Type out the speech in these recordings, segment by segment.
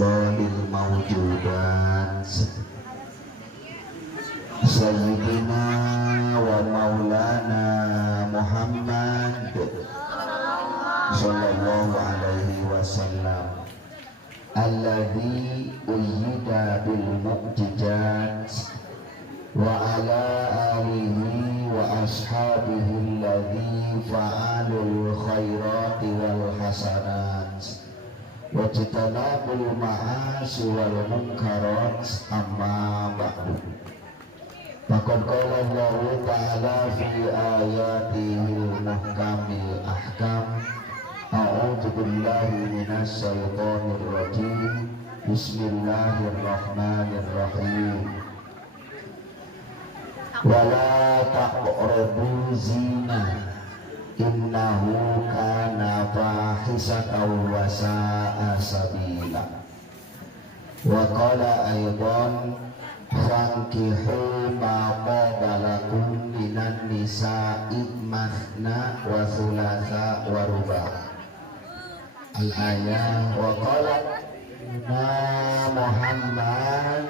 afdalil mawjudat Sayyidina wa maulana Muhammad sallallahu alaihi wasallam alladzi uyyida bil mu'jizat wa ala alihi wa ashabihi alladzi fa'alul khairati wal hasanat wa jitanabul ma'asi wal munkarat amma ba'du. Faqad qala Allah ta'ala fi ayatihil muhkamil ahkam. A'udzu billahi minasy syaithanir rajim. Bismillahirrahmanirrahim. Wala taqrabu zina innahu kana fahisatan wa sa'a sabila. Wa qala aidan fankihu ma qabalakum minan nisa'i mathna wa thulatha wa ruba'. Al-ayah. Wa qala Muhammad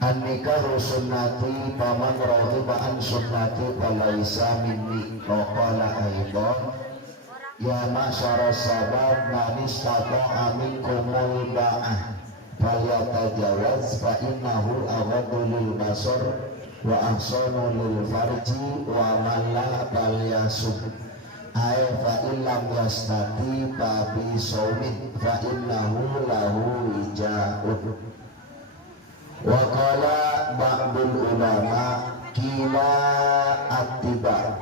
an-nikahu sunnati faman raghiba an sunnati falaysa minni. Wa qala aidan ya ma'syara sabab man istata'a minkumul ba'ah falyatajawaz fa innahu aghaddu lil basar wa ahsanu lil farji wa man la falyasub. Ay fa illam yastati fa bi saumin fa innahu lahu wija'un. Wa qala ba'dul ulama kila attiba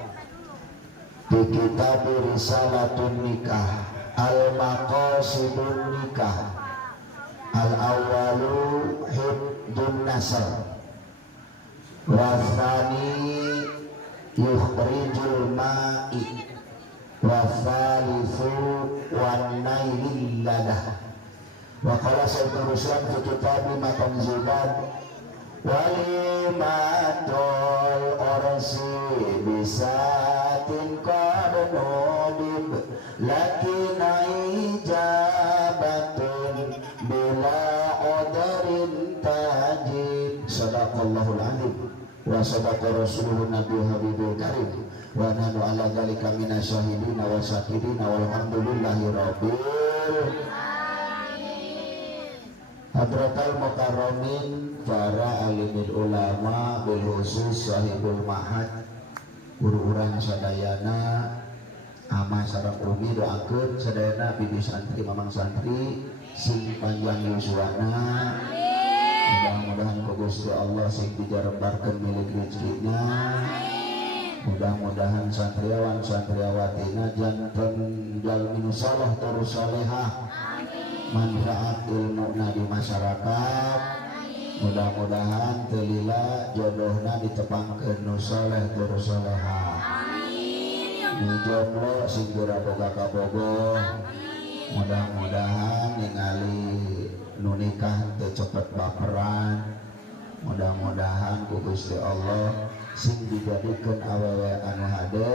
di kitab risalatun nikah al maqasidun nikah al awwalu hibdun nasab wa thani yukhrijul ma'i wa thalithu wan nailil ladah. Wa qala sayyidul ruslan fi kitab matanzubat walimatul orsi bisatin qad nudib lakin ijabatun bila qadarin tajib. Sadaqallahul alim wa sadaqa rasulun nabiyyu habibul karim wa nanu ala dzalika minasyahidina wa syakirina walhamdulillahi rabbil Hadratal mukarramin para alimul ulama bil khusus sahibul mahad guru urang sadayana ama sareng umi doakeun sadayana bibi santri mamang santri sing panjang yuswana. Mudah-mudahan ku Gusti Allah sing dijarembarkeun milik rezekinya. Mudah-mudahan santriawan santriawatina janten jalmin saleh terus salehah, manfaat ilmu di masyarakat. Mudah-mudahan telila jodohna ditepangkeun nu saleh terus salehah. Di jomblo sing geura boga kabogoh. Mudah-mudahan ningali nu nikah teu cepet baperan. Mudah-mudahan ku Gusti Allah sing dijadikeun awewe anu hade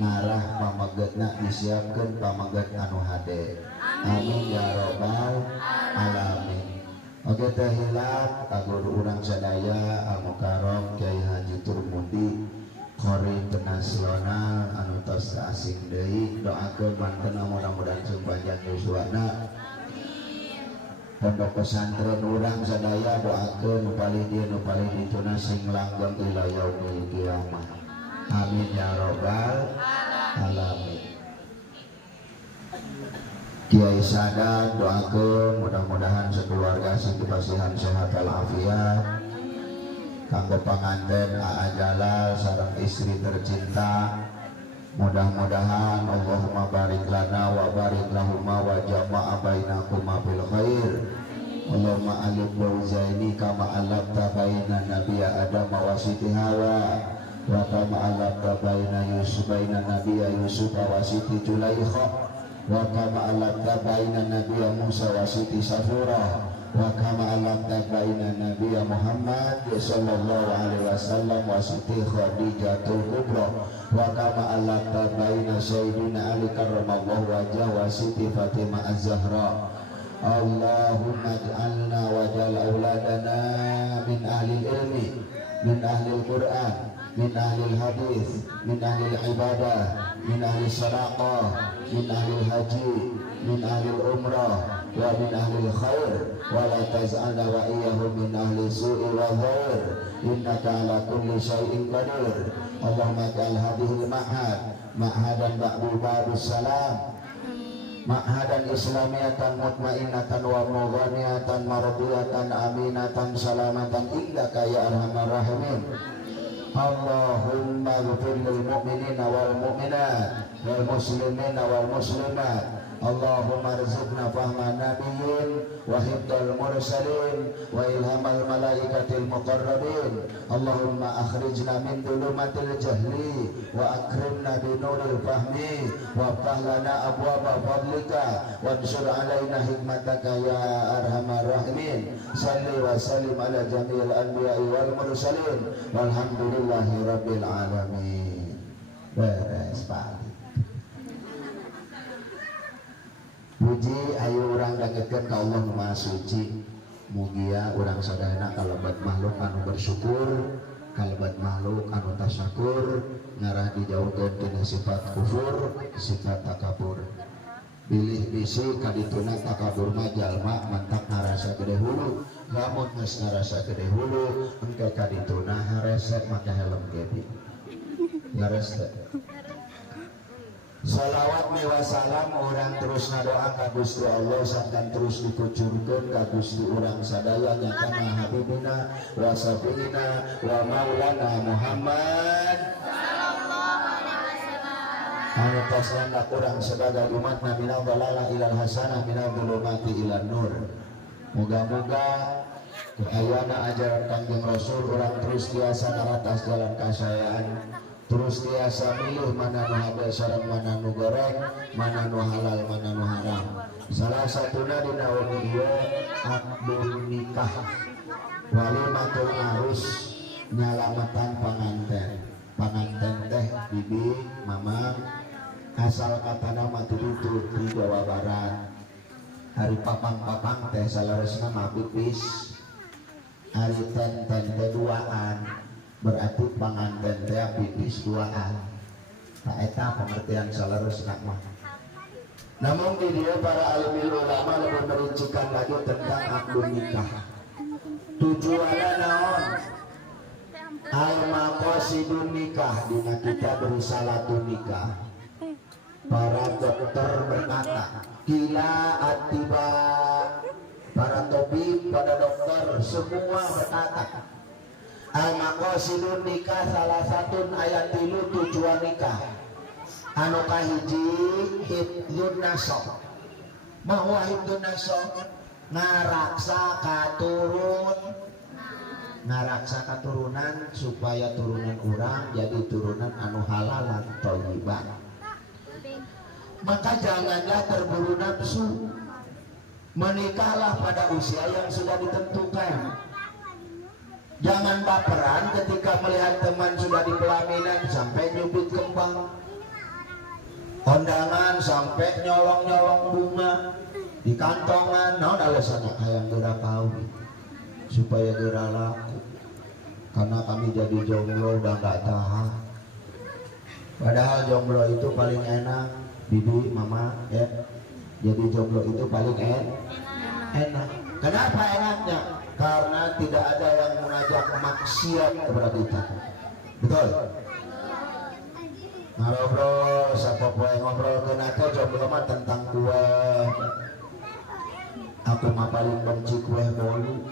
ngarah pamagetna disiapkeun pamaget anu hade. Amin ya robbal alamin. Oke teh hilap agur urang sadaya al mukarram Kyai Haji Turmudi qori internasional anu tos asing deui doakeun mantena mudah-mudahan sing panjang yuswana. Pondok pesantren urang sadaya doakeun nu paling dieu nu paling dituna sing langgeng ila yaumil qiyamah. Amin ya robbal alamin. Kiai Sadat doakeun mudah-mudahan sekeluarga sing dipasihan sehat walafiat. Kanggo panganten Aa Jalal sareng istri tercinta mudah-mudahan Allahumma barik lana wa barik lahuma wa jama'a bainakuma bil khair. Allahumma alif bauzaini kama alafta baina nabiyya Adam wa siti Hawa wa kama alafta baina Yusuf baina nabiyya Yusuf wa siti Julaikha wa kama alafta baina nabiyya Musa wa siti Safura wa kama alaqta baina nabiyya Muhammad sallallahu alaihi wasallam wa siti Khadijatul Kubra wa kama alaqta baina sayyidina Ali karramallahu wajhah wa siti Fatimah Az-Zahra. Allahumma ij'alna waj'al auladana min ahli ilmi, min ahli Al-Quran, min ahli hadis, min ahli ibadah, min ahli sadaqah, min ahli haji, min ahli umrah, wa min ahli khair, wa la taz'alna wa iyyahum min ahli su'i wa dhair, innaka ala kulli syai'in qadir. Allahumma ij'al hadhil ma'had ma'hadan ba'du ba'dus salam, ma'hadan islamiyatan mutmainnatan wa mughaniyatan mardiyatan aminatan salamatan indaka ya arhamar rahimin. Allahumma ighfir lil mu'minina wal mu'minat wal muslimina wal muslimat. Allahumma rizqna fahma nabiyyin wa hifdzal mursalin wa ilhamal malaikatil muqarrabin. Allahumma akhrijna min dhulumatil jahli wa akrimna bi nuril fahmi wa ftah lana abwaba fadlika wa ansur alaina hikmataka ya arhamar rahimin. Salli wa sallim ala jami'il anbiya'i wal mursalin walhamdulillahi rabbil alamin. Beres Pak. Puji ayo orang dangetkeun ka Allah Maha Suci. Mugia urang sadayana kalebat makhluk anu bersyukur, kalebat makhluk anu tasyakur, ngarah dijauhkeun tina sifat kufur, sifat takabur. Bilih bisi kadituna takabur mah jalma mantak ngarasa gede hulu, lamun geus ngarasa gede hulu, engke kadituna harese make helm gebi. Ngares teh. Salawat miwa salam orang terus ngadoa ka Gusti Allah sampeyan terus dikucurkeun ka Gusti urang sadaya nyatana habibina wa safiina wa maulana Muhammad sallallahu alaihi wasallam. Anu tasanda urang sebagai umat minal dalalah ilal hasanah minal dhulumati ilan nur. Moga-moga ayana ajaran Kangjeng Rasul urang terus tiasa naratas jalan kasayaan, terus tiasa milih mana nu halal sareng mana nu goreng, mana nu halal mana nu haram. Salah satuna dina ieu akdun nikah, walimatul arus, nyalamatan panganten. Panganten teh bibi, mamang, asal katana mah tulutur di Jawa Barat. Hari papang-papang teh salaresna mah pipis, hari ten-ten teh duaan. Berarti panganten teh pipis duaan. Tak eta pengertian salaresna mah. Namun di dia para alim ulama lebih merincikan lagi tentang akdun nikah. Tujuannya naon? Al maqasidun nikah, dina kita bersalatun nikah. Para dokter berkata, kila atiba, para tabib, pada dokter semua berkata, al-maqasidun nikah salah satu ayat tilu tujuan nikah. Anu kahiji hifdzun nasab. Bahwa hifdzun nasab ngaraksa katurunan supaya turunan urang jadi turunan anu halal lan thayyibah. Maka janganlah terburu nafsu. Menikahlah pada usia yang sudah ditentukan. Jangan baperan ketika melihat teman sudah di pelaminan sampai nyubit kembang, kondangan sampai nyolong-nyolong bunga di kantongan. Naon alasannya? Hayang geura kawin supaya geura laku, karena kami jadi jomblo udah gak tahan. Padahal jomblo itu paling enak, bibi, mama, ya. Jadi jomblo itu paling enak. Kenapa enaknya? Karena tidak ada yang mengajak maksiat kepada kita. Betul? Ngobrol, siapa poe ngobrol kenapa jomblo mah tentang kue. Aku mah paling benci kue bolu.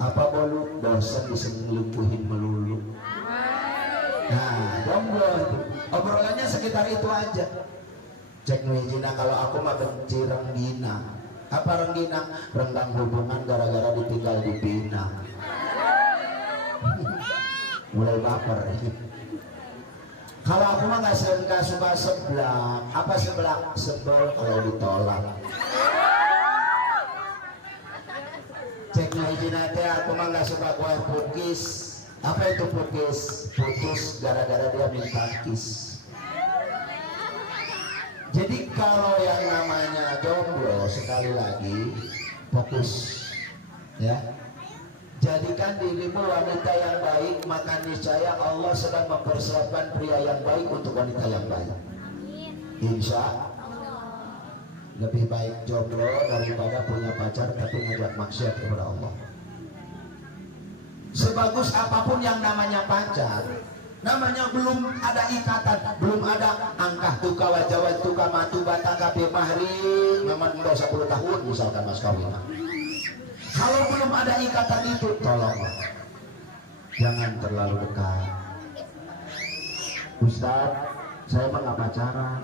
Apa bolu? Bosan diselingkuhin melulu. Nah, jomblo itu obrolannya sekitar itu aja. Cek nuhijina kalau aku mah benci renggina. Apa renggina? Renggang hubungan gara-gara ditinggal di Pinang. Mulai baper. Kalau aku mah nggak suka seblak. Apa seblak? Sebel kalau ditolak. Cek hijina teh aku mah nggak suka kue pukis. Apa itu pukis? Putus gara-gara dia minta kis. Jadi kalau yang namanya jomblo, sekali lagi fokus ya. Jadikan dirimu wanita yang baik, maka niscaya Allah sedang mempersiapkan pria yang baik untuk wanita yang baik. Insya lebih baik jomblo daripada punya pacar tapi ngajak maksiat kepada Allah. Sebagus apapun yang namanya pacar, namanya belum ada ikatan, belum ada angkah tuka wajawat tuka matu batang kabeh mahri, memang udah 10 tahun misalkan mas kawin. Kalau belum ada ikatan itu, tolong jangan terlalu dekat. Ustaz, saya mah nggak pacaran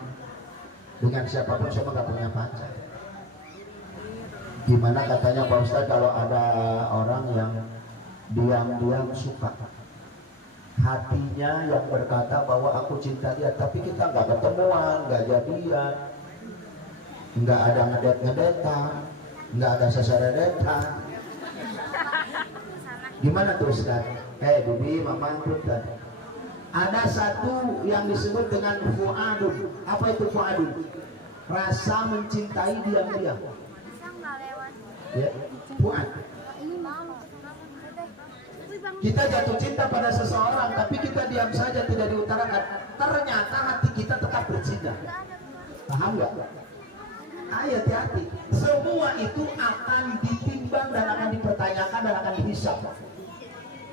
dengan siapapun, saya nggak punya pacar. Gimana katanya Pak Ustaz kalau ada orang yang diam-diam suka, hatinya yang berkata bahwa aku cinta dia, tapi kita nggak ketemuan, nggak jadian, nggak ada ngedet-ngedetan, nggak ada seseredetan. Gimana tuh Ustaz? Bibi, mama, punten. Ada satu yang disebut dengan fuadun. Apa itu fuadun? Rasa mencintai diam-diam. Ya, fuad. Kita jatuh cinta pada seseorang, tapi kita diam saja, tidak diutarakan. Ternyata hati kita tetap bercinta. Paham nggak? Ayo hati-hati. Semua itu akan ditimbang dan akan dipertanyakan dan akan dihisap.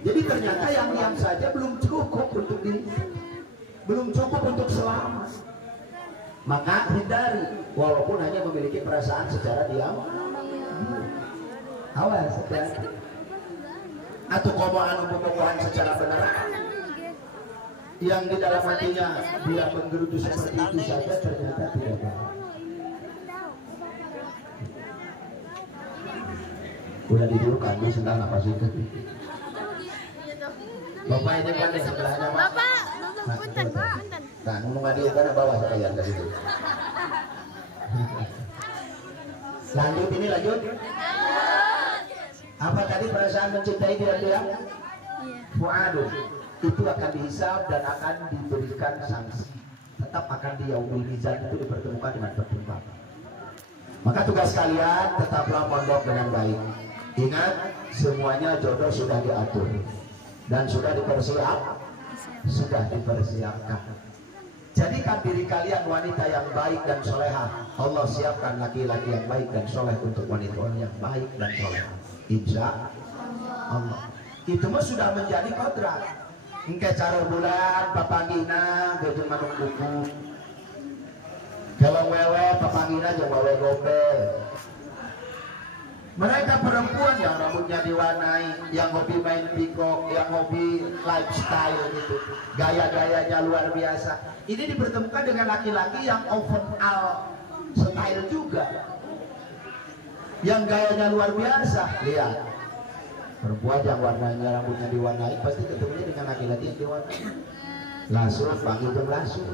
Jadi ternyata yang diam saja belum cukup untuk diri, belum cukup untuk selamat. Maka hindari, walaupun hanya memiliki perasaan secara diam. Awas, hati-hati. Atau komoan pembohongan secara benar, yang di dalam hatinya dia menggerutu seperti itu saja ternyata tidak baik. Udah didulukan, dia sedang apa sih ke Bapak ini kan di sebelahnya Bapak, punten, punten. Nah, ngomong dia kan bawah sekalian dari itu. Lanjut ini lanjut. Apa tadi perasaan mencintai dia? Fuadun. Itu akan dihisab dan akan diberikan sanksi. Tetap akan di yaumul mizan itu dipertemukan dengan pertimbangan. Maka tugas kalian tetaplah mondok dengan baik. Ingat, semuanya jodoh sudah diatur dan sudah dipersiapkan. Jadikan diri kalian wanita yang baik dan solehah. Allah siapkan laki-laki yang baik dan soleh untuk wanita yang baik dan solehah. Insya Allah. Itu mah sudah menjadi kodrat. Engke cara bulan papangina gejeng manung buku. Kalau wewe papangina jeung wewe gombel. Mereka perempuan yang rambutnya diwarnai, yang hobi main pikok, yang hobi lifestyle gitu, gaya-gayanya luar biasa. Ini dipertemukan dengan laki-laki yang overall style juga, yang gayanya luar biasa. Lihat, perempuan yang warnanya rambutnya diwarnai pasti ketemunya dengan laki-laki yang diwarnai. Langsung panggil jeng langsung.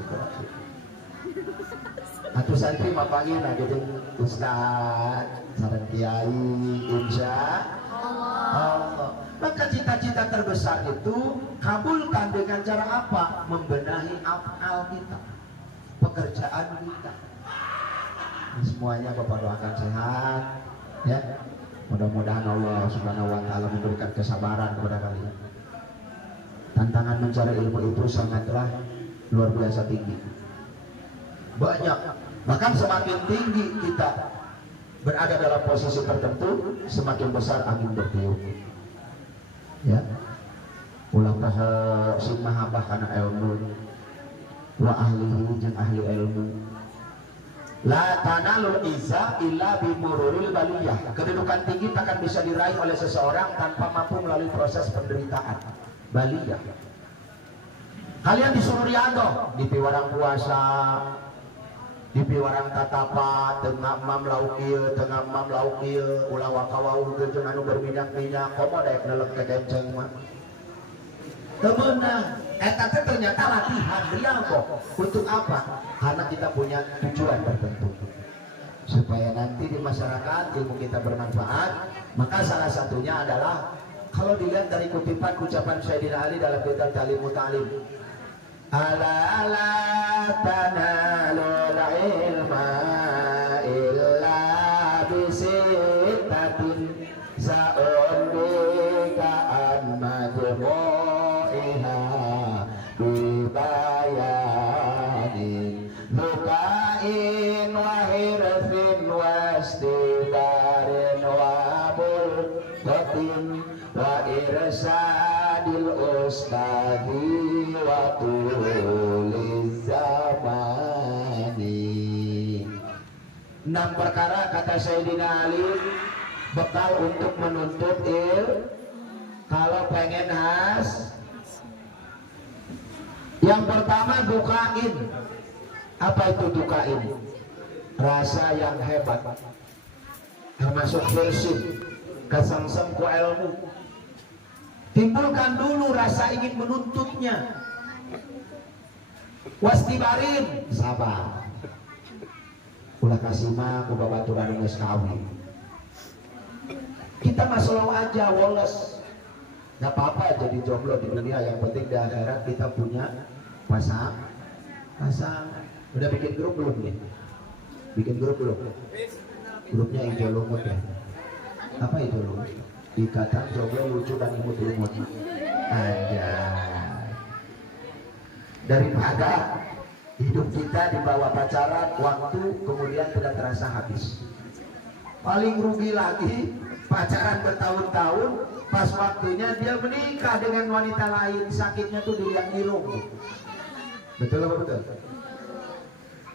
Atau santri mah panggil lagi jeng Ustaz, sareng kiai, insya Allah. Maka cita-cita terbesar itu kabulkan dengan cara apa? Membenahi afal kita, pekerjaan kita. Semuanya Bapak doakan sehat, ya. Mudah-mudahan Allah Subhanahu Wa Taala memberikan kesabaran kepada kalian. Tantangan mencari ilmu itu sangatlah luar biasa tinggi. Banyak, bahkan semakin tinggi kita berada dalam posisi tertentu, semakin besar angin bertiup. Ya, ulah poho sing mahabah kana ilmu wa ahlihi jeung ahli ilmu. La tanalul izza illa bimururil baliyah. Kedudukan tinggi takkan bisa diraih oleh seseorang tanpa mampu melalui proses penderitaan. Baliyah. Kalian disuruh riado di piwarang puasa, di piwarang tatapa, tengah mam laukil, tengah mam laukil, ulah wakawau jeung anu berminyak-minyak, komo daek nelek kekenceng mah. Temenang, eta teh ternyata latihan riado. Untuk apa? Karena kita punya tujuan tertentu. supaya nanti di masyarakat ilmu kita bermanfaat. Maka salah satunya adalah kalau dilihat dari kutipan ucapan Sayyidina Ali dalam kitab Ta'limut Ta'lim, ala ala tanalul ilma illa bisittatin sa'undika an majmu'iha bibayanin lukain wa hirfin wa istibarin wa bulgatin wa irsadil ustadi wa tuliz zamani. 6 perkara kata Sayyidina Ali bekal untuk menuntut kalau pengen has. Yang pertama dukain. Apa itu dukain? Rasa yang hebat, termasuk bersin kesengsem ku ilmu. Timbulkan dulu rasa ingin menuntutnya. Wastibarin, sabar. Ulah kasih mah ku babaturan geus kawin. Kita mah selalu aja woles. Gak apa-apa jadi jomblo di dunia, yang penting di akhirat kita punya pasangan. Udah bikin grup belum nih? Bikin grup belum? Grupnya hijau lumut ya. Apa itu lumut? Ikatan jomblo lucu dan imut lumut. Aja. Daripada hidup kita di bawah pacaran, waktu kemudian tidak terasa habis. Paling rugi lagi pacaran bertahun-tahun, pas waktunya dia menikah dengan wanita lain, sakitnya tuh di yang irung. Betul apa betul?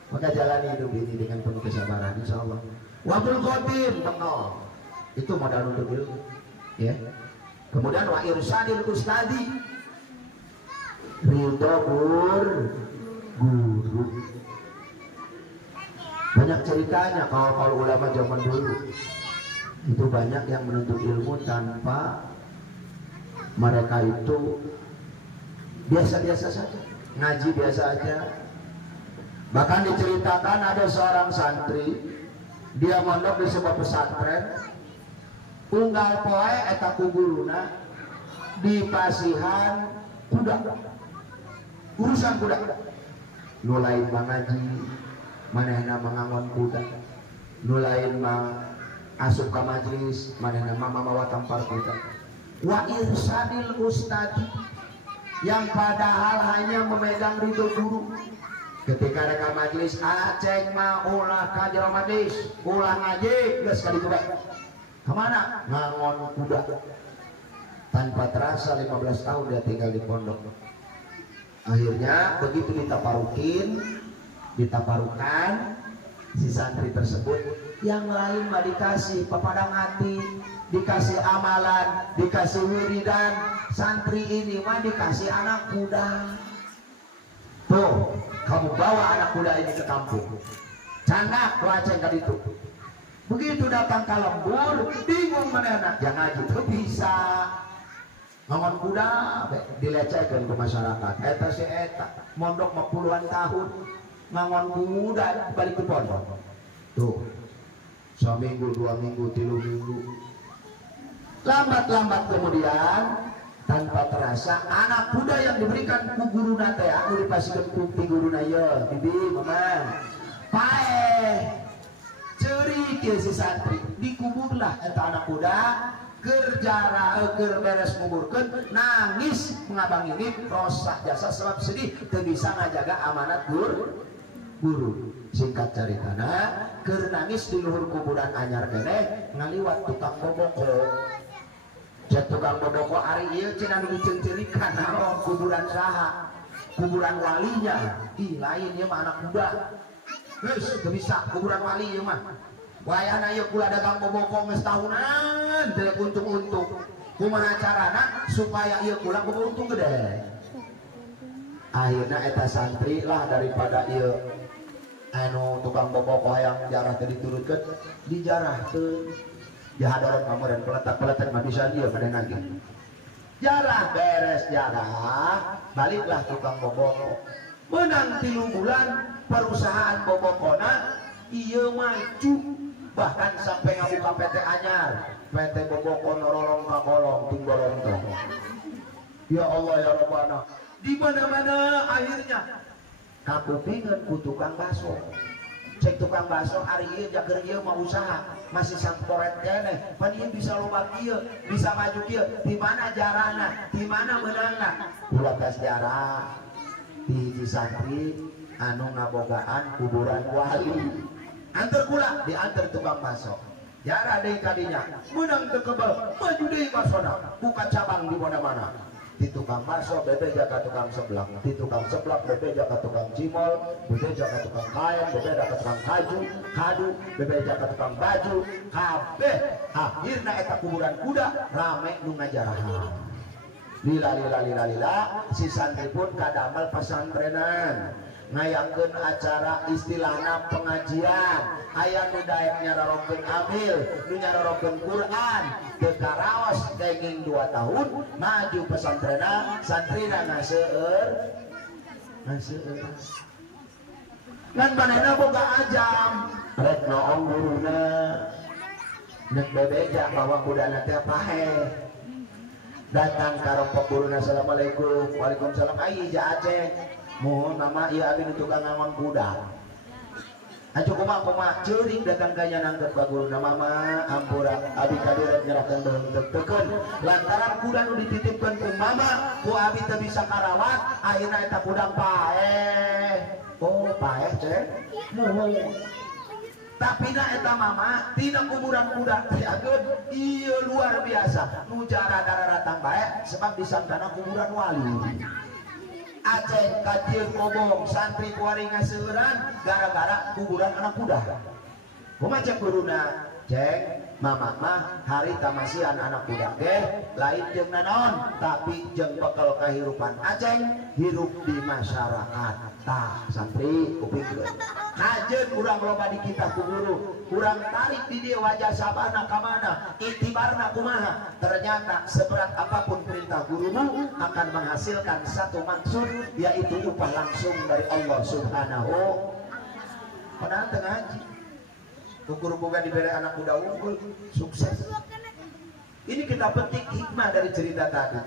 Maka jalani hidup ini dengan penuh kesabaran, insya Allah. Wabul khotim, benar. Itu modal untuk ilmu. Ya. Kemudian wa irsadil ustadi, ridho guru. Banyak ceritanya kalau ulama zaman dulu. Itu banyak yang menuntut ilmu tanpa mereka itu biasa-biasa saja, ngaji biasa aja. Bahkan diceritakan ada seorang santri, dia mondok di sebuah pesantren, unggal poe eta ku guruna di pasihan kuda, urusan kuda, nulain mangaji, manehna mangangon kuda, nulain mang asup ke majlis, manehna mamawa tampar kuda. Wa irsadil ustadi, yang padahal hanya memegang ridho guru. Ketika mereka majlis, aceng mah ulah ka jero majlis, ulah ngaji, geus ka ditu bae. Kemana? Ngangon kuda. Tanpa terasa 15 tahun dia tinggal di pondok. Akhirnya begitu ditaparukan si santri tersebut, yang lain mah dikasih pepadang hati, dikasih amalan, dikasih wiridan. Santri ini mah dikasih anak kuda. Tuh, kamu bawa anak kuda ini ke kampung, canak waceng tadi itu. Begitu datang ke lembur, bingung mana anak, jangan gitu bisa ngangon kuda, dilecehkan ke masyarakat. Eta si eta, mondok 50-an tahun, ngangon kuda balik ke pondok. Tuh, seminggu, 2 minggu, 3 minggu. Lambat-lambat kemudian, tanpa terasa anak kuda yang diberikan ku guru nate, aku dipasihkan ku guru naya, bibi, mama, paeh, ceri ke si santri, dikuburlah eta anak kuda, kerjara, beres kuburkan, nangis mengabang ini, rosak jasa sebab sedih, dan bisa ngajaga amanat guru. Singkat ceritana, keur nangis di luhur kuburan anyar kene, ngaliwat tukang boboko. Cek tukang boboko ari ieu cenah nu dicencerikan naon kuburan saha? Kuburan walinya. Ih lain ieu mah anak kuda. Geus teu bisa kuburan wali ieu mah. Wayahna ieu kula dagang boboko geus tahunan teu untung-untung. Kumaha carana supaya ieu kula boga untung gede. Akhirna eta santri lah daripada ieu anu tukang boboko hayang jarah teu diturutkeun, dijarahkeun. Dihadapan kamu dan peletak-peletak mah bisa dia pada nagih. Jarah beres jarah, baliklah tukang boboko. Menang 3 bulan perusahaan bobokona iya maju bahkan sampai ngabuka PT anyar PT Bogokon Norolong Kakolong Tinggolontong. Ya Allah ya Rabbana, di mana-mana akhirnya kakupingan ku tukang baso. Cek tukang baso hari ini jager ieu mau usaha masih samporet keneh pan ieu bisa loba kieu bisa maju kieu di mana jarana di mana menangna kula tes jarah di santri anu ngabogaan kuburan wali antar kula diantar tukang baso jarah deui kadinya menang teu kebal maju deui basona buka cabang di mana-mana di tukang baso bebe jaga tukang seblak di tukang seblak bebe jaga tukang cimol bebe jaga tukang kain bebe jaga tukang kadu bebe jaga tukang baju kabeh akhirna eta kuburan kuda rame nu ngajarahan lila si santri pun kadamel pesantrenan ngayangkeun acara istilahna pengajian aya nu daek nyarorokeun amil nu nyarorokeun Quran teu karaos kenging 2 tahun maju pesantrenna santrina ngaseueur kan manehna boga ajam rek naon guruna nek bebeja bawa kudana teh pahe datang ka rompok guruna assalamualaikum waalaikumsalam ai ja Aceh mohon mama iya abi tukang ngangon kuda aja kumaha ceuring datang kaya nangkep ka guruna mama ampura abi kadirek nyerahkeun teukeun lantaran kuda nu dititipkeun ku mama ku abi teu bisa karawat akhirna eta kuda paeh oh paeh cek mohon tapi na eta mama tina kuburan kuda tiageun ieu luar biasa nu jara dararatang bae sebab disangkana kuburan wali Aceh kadieu kobong santri kuari ngaseueuran gara-gara kuburan anak kuda kumaha cek guruna cek mama mah hari tamasian anak kuda ge lain jeung nanaon tapi jeung bekal kahirupan Aceh hirup di masyarakat tah santri kupingkeun hajeun urang loba di kitab ku guru urang tarik di dieu wajah sabana ka mana itibarna kumaha ternyata seberat apapun perintah gurumu akan menghasilkan satu maksud yaitu upah langsung dari Allah Subhanahu padahal teu ngaji guru boga dibere anak muda unggul sukses ini kita petik hikmah dari cerita tadi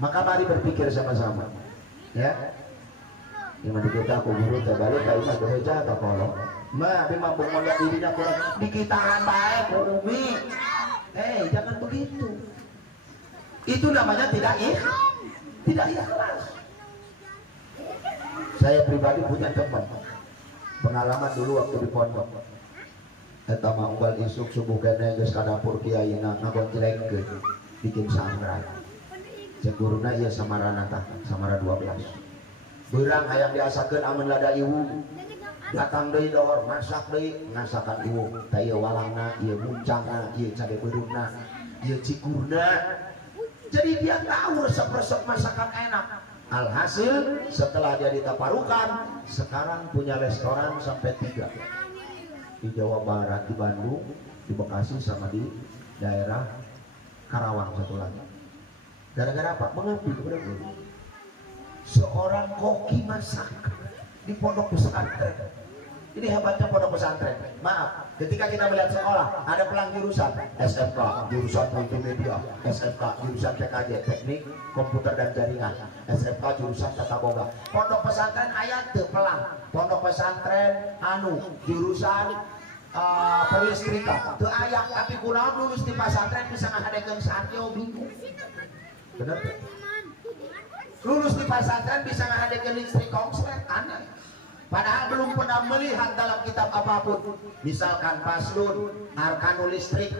maka mari berpikir sama-sama ya gimana kita aku guru terbalik kalau mah gereja atau kolong mah dia mampu mondok dirinya kurang dikitahan baik umi jangan begitu itu namanya tidak ikhlas saya pribadi punya teman pengalaman dulu waktu di pondok eta mah unggal isuk subuh kene geus ka dapur kiaina ngagoncengkeun bikin sangrai cek guruna ieu samarana tah samara 12 beurang hayang diasakeun amun lada iwu datang deui dohor masak deui ngasakan iwu tah ieu walangna ieu muncangna ieu cabe beurungna ieu cikurna jadi dia tahu resep-resep masakan enak alhasil setelah dia ditaparukan sekarang punya restoran sampai 3 di Jawa Barat, di Bandung, di Bekasi sama di daerah Karawang satu lagi. Gara-gara apa? Mengabdi kepada guru. Seorang koki masak di pondok pesantren. Ini hebatnya pondok pesantren. Maaf, ketika kita melihat sekolah ada pelang jurusan SMK, jurusan multimedia, SMK, jurusan TKJ, teknik komputer dan jaringan, SMK jurusan tata boga. Pondok pesantren ayat teu pelang. Pondok pesantren jurusan perlistrikan teu aya tapi kunaon lulus di pesantren bisa ngahadekeun sarjo bingung. Bener teh? Lulus di pesantren bisa ngahadekeun listrik konslet aneh. Padahal belum pernah melihat dalam kitab apapun. Misalkan paslon, arkanul listrik,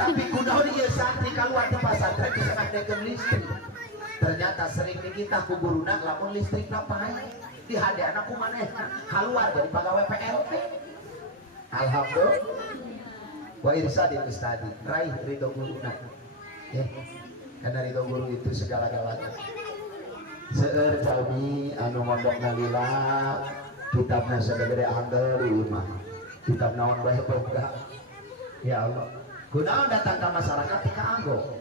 tapi kunaon ieu santri kaluar di pesantren bisa ngahadekeun listrik. Ternyata sering nikita ku guruna lamun listrikna pae. Di hadeana ku manehna kaluar jadi pegawai PLT. Alhamdulillah. Wa irsadil ustadi, raih ridho guruna. Ya. Karena ridho guru itu segala-galanya. Seueur jalmi anu mondokna lila kitabna sagede angel di imah. Kitab naon bae boga. Ya Allah. Kunaon datang ke masyarakat tika anggo.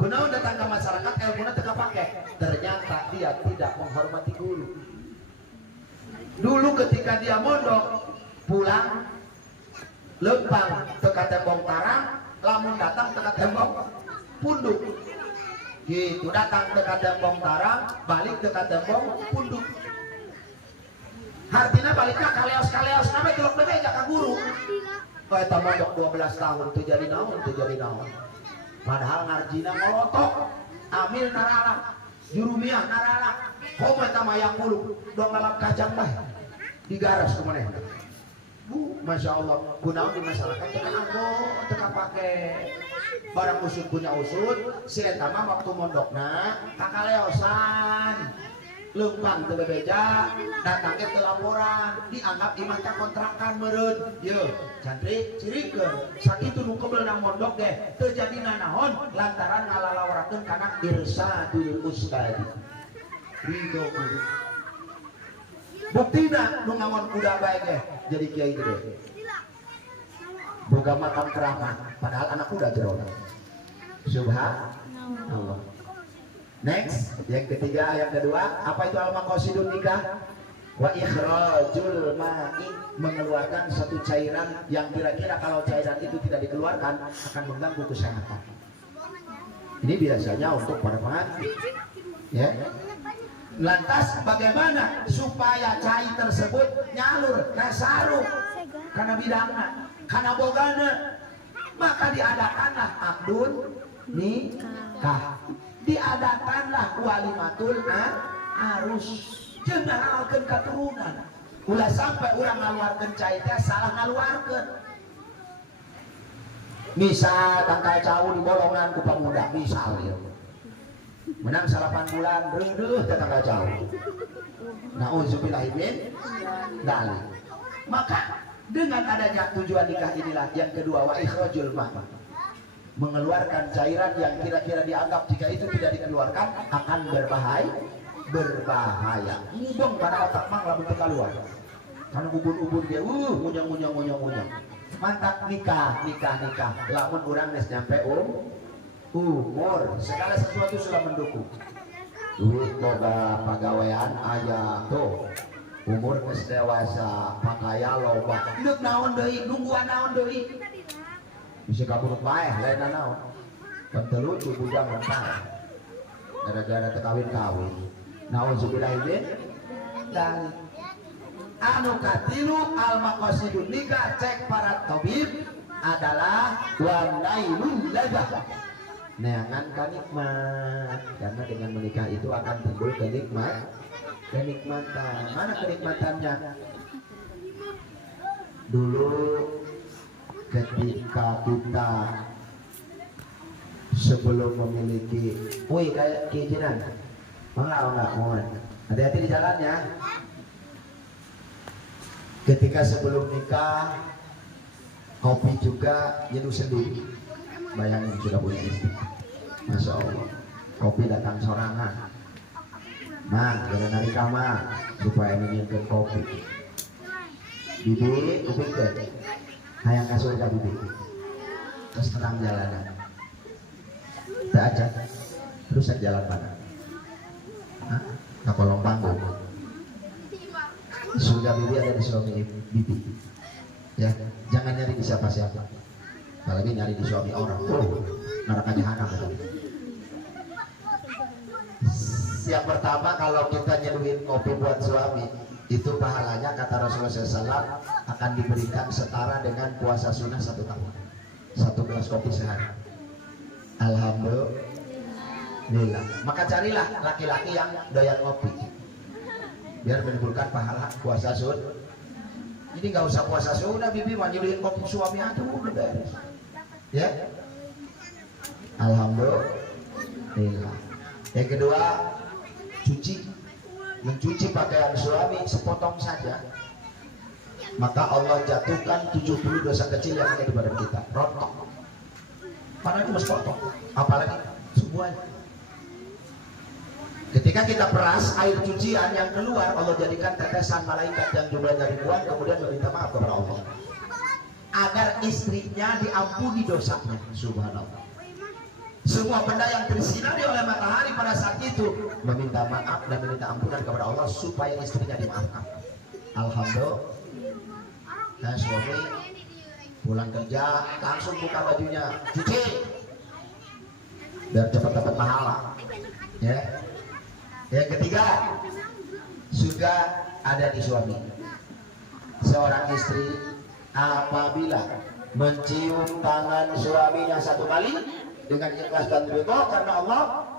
Kunaon datang ke masyarakat ilmuna teu kapake. Ternyata dia tidak menghormati guru. Dulu ketika dia mondok pulang lempang teka tembong tarang, lamun datang teka tembong punduk. Gitu, datang teka tembong tarang, balik teka tembong punduk. Artinya baliknya kaleos-kaleos sampai gelok bebeja ka guru. Oh eta mondok 12 tahun teu jadi naon. Padahal ngarjina ngolotok, amil narala, jurumiah narala. Komo eta mayang bulu, dong ngalap kacang bae. Digaras ke maneh. Masya Allah, kunaon di masyarakat teka anggo, teka pake barang usut punya usut, si eta mah waktu mondokna kakaleosan. Lempang teu bebeja, datang ke laporan, dianggap imah teh kontrakan meureun. Yeuh, cantrik cirikeun. Sakitu nu kebeul nang mondok ge teu jadina naon lantaran ngalalawarakeun kana irsadul ustad. Ridho guru. Buktina nu ngangon kuda bae ge jadi kiai gede. Boga makam keramat, padahal anak kuda jero. Subhanallah. Next, yang ketiga, yang kedua, apa itu al-maqasidun nikah? Wa ikhrajul ma'i, mengeluarkan satu cairan yang kira-kira kalau cairan itu tidak dikeluarkan akan mengganggu kesehatan. Ini biasanya untuk para pengantin. Ya. Lantas bagaimana supaya cai tersebut nyalur nasarup karena bidangna, karena bogana, maka diadakanlah akdun nikah. Diadakanlah walimatul arus, jeung ngalalkeun katurunan. Ulah sampai urang ngaluarkeun cai teh salah ngaluarkeun. Misal tangkal cau di bolongan ku pamuda, misal ya. Menang 8 bulan reudeuh teh tangkal cau. Nauzubillahi min dzalik. Maka dengan adanya tujuan nikah inilah yang kedua, wa ikhrajul ma', mengeluarkan cairan yang kira-kira dianggap jika itu tidak dikeluarkan akan berbahaya. Ngubeng pada otak mang lamun teu kaluar. Karena ubun-ubun dia ngunyang. Mantap nikah. Lamun urang geus nyampe umur, segala sesuatu sudah mendukung. Duit boga pagawean aya tuh. Umur geus dewasa, pakaya loba. Neuk naon deui, nungguan naon deui. Bisa kabur bae lain naon. Pentelu tu bujang mentah. Gara-gara teu kawin-kawin. Nauzubillahi min dzalik. Anu katilu al-maqasidun nikah cek para tabib adalah wa nailul ladzah. Neangan kanikmat. Karena dengan menikah itu akan timbul kenikmatan. Mana kenikmatannya? Dulu ketika kita sebelum memiliki, woi kayak kijinan, enggak mohon, hati-hati di jalannya. Ketika sebelum nikah, kopi juga nyeduh sendiri. Bayangin sudah punya istri, masya Allah, kopi datang sorangan. Nah, gara nikah mah supaya menyiapkan kopi. Bibi, kupikir hayang ka surga bibi. Terus terang jalanan. Tak aja. Terus jalan mana? Hah? Ka kolong panggung. Surga bibi ada di suami bibi. Ya, jangan nyari di siapa-siapa. Apalagi nyari di suami orang. Oh, neraka jahanam itu. Yang pertama kalau kita nyeduhin kopi buat suami, itu pahalanya kata Rasulullah SAW akan diberikan setara dengan puasa sunnah 1 tahun. 1 gelas kopi sehari. Alhamdulillah. Maka carilah laki-laki yang doyan kopi, biar menimbulkan pahala puasa sunnah. Jadi nggak usah puasa sunnah, bibi nyuruhin kopi suami, aduh udah beres. Ya. Alhamdulillah. Yang kedua, mencuci pakaian suami sepotong saja, maka Allah jatuhkan 70 dosa kecil yang ada di badan kita. Rontok. Padahal itu masih potong, apalagi semuanya. Ketika kita peras air cucian yang keluar, Allah jadikan tetesan malaikat yang jumlahnya ribuan, kemudian meminta maaf kepada Allah agar istrinya diampuni dosanya. Subhanallah. Semua benda yang tersinari oleh matahari pada saat itu meminta maaf dan meminta ampunan kepada Allah supaya istrinya dimaafkan. Alhamdulillah. Nah, suami pulang kerja langsung buka bajunya, cuci biar cepat dapat pahala. Ya. Yang ketiga, sudah ada di suami. Seorang istri apabila mencium tangan suaminya satu kali dengan ikhlas dan ridho karena Allah,